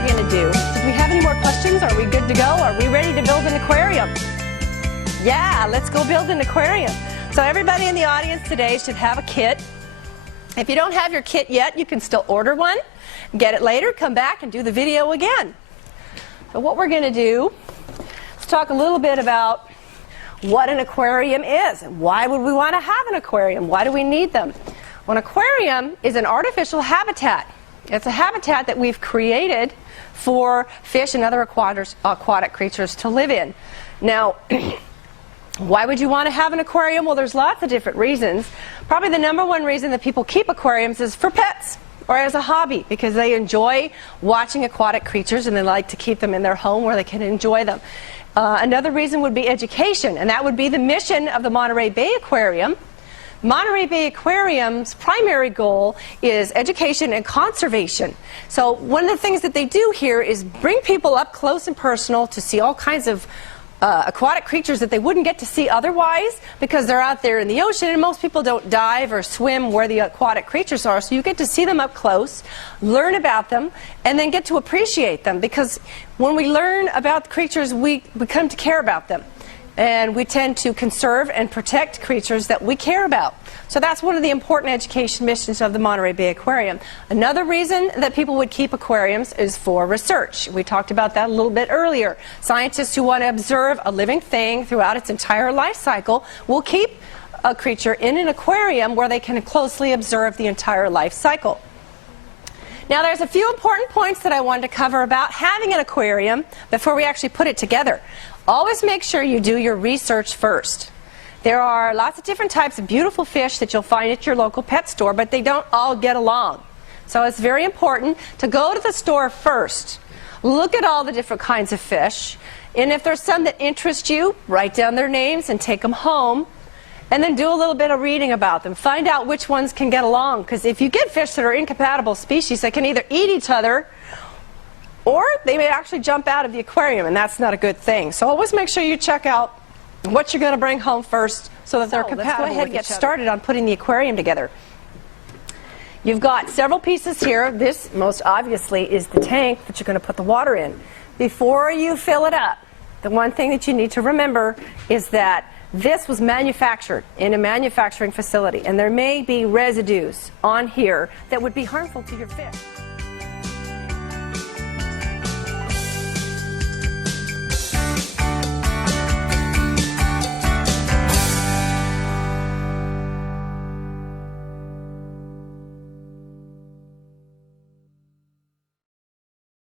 we're going to do. Did we have any more questions? Are we good to go? Are we ready to build an aquarium? Yeah, let's go build an aquarium. So everybody in the audience today should have a kit. If you don't have your kit yet, you can still order one, get it later, come back and do the video again. So what we're going to do is talk a little bit about what an aquarium is and why would we want to have an aquarium? Why do we need them? Well, an aquarium is an artificial habitat. It's a habitat that we've created for fish and other aquatic creatures to live in. Now, why would you want to have an aquarium? Well, there's lots of different reasons. Probably the number one reason that people keep aquariums is for pets or as a hobby, because they enjoy watching aquatic creatures and they like to keep them in their home where they can enjoy them. Another reason would be education, and that would be the mission of the Monterey Bay Aquarium. Monterey Bay Aquarium's primary goal is education and conservation. So one of the things that they do here is bring people up close and personal to see all kinds of aquatic creatures that they wouldn't get to see otherwise because they're out there in the ocean, and most people don't dive or swim where the aquatic creatures are, so you get to see them up close, learn about them, and then get to appreciate them, because when we learn about the creatures, we come to care about them. And we tend to conserve and protect creatures that we care about. So that's one of the important education missions of the Monterey Bay Aquarium. Another reason that people would keep aquariums is for research. We talked about that a little bit earlier. Scientists who want to observe a living thing throughout its entire life cycle will keep a creature in an aquarium where they can closely observe the entire life cycle. Now, there's a few important points that I wanted to cover about having an aquarium before we actually put it together. Always make sure you do your research first. There are lots of different types of beautiful fish that you'll find at your local pet store, but they don't all get along. So it's very important to go to the store first. Look at all the different kinds of fish, and if there's some that interest you, write down their names and take them home. And then do a little bit of reading about them. Find out which ones can get along. Because if you get fish that are incompatible species, they can either eat each other or they may actually jump out of the aquarium, and that's not a good thing. So always make sure you check out what you're going to bring home first so that they're compatible. Let's go ahead and get started on putting the aquarium together. You've got several pieces here. This, most obviously, is the tank that you're going to put the water in. Before you fill it up, the one thing that you need to remember is that this was manufactured in a manufacturing facility, and there may be residues on here that would be harmful to your fish.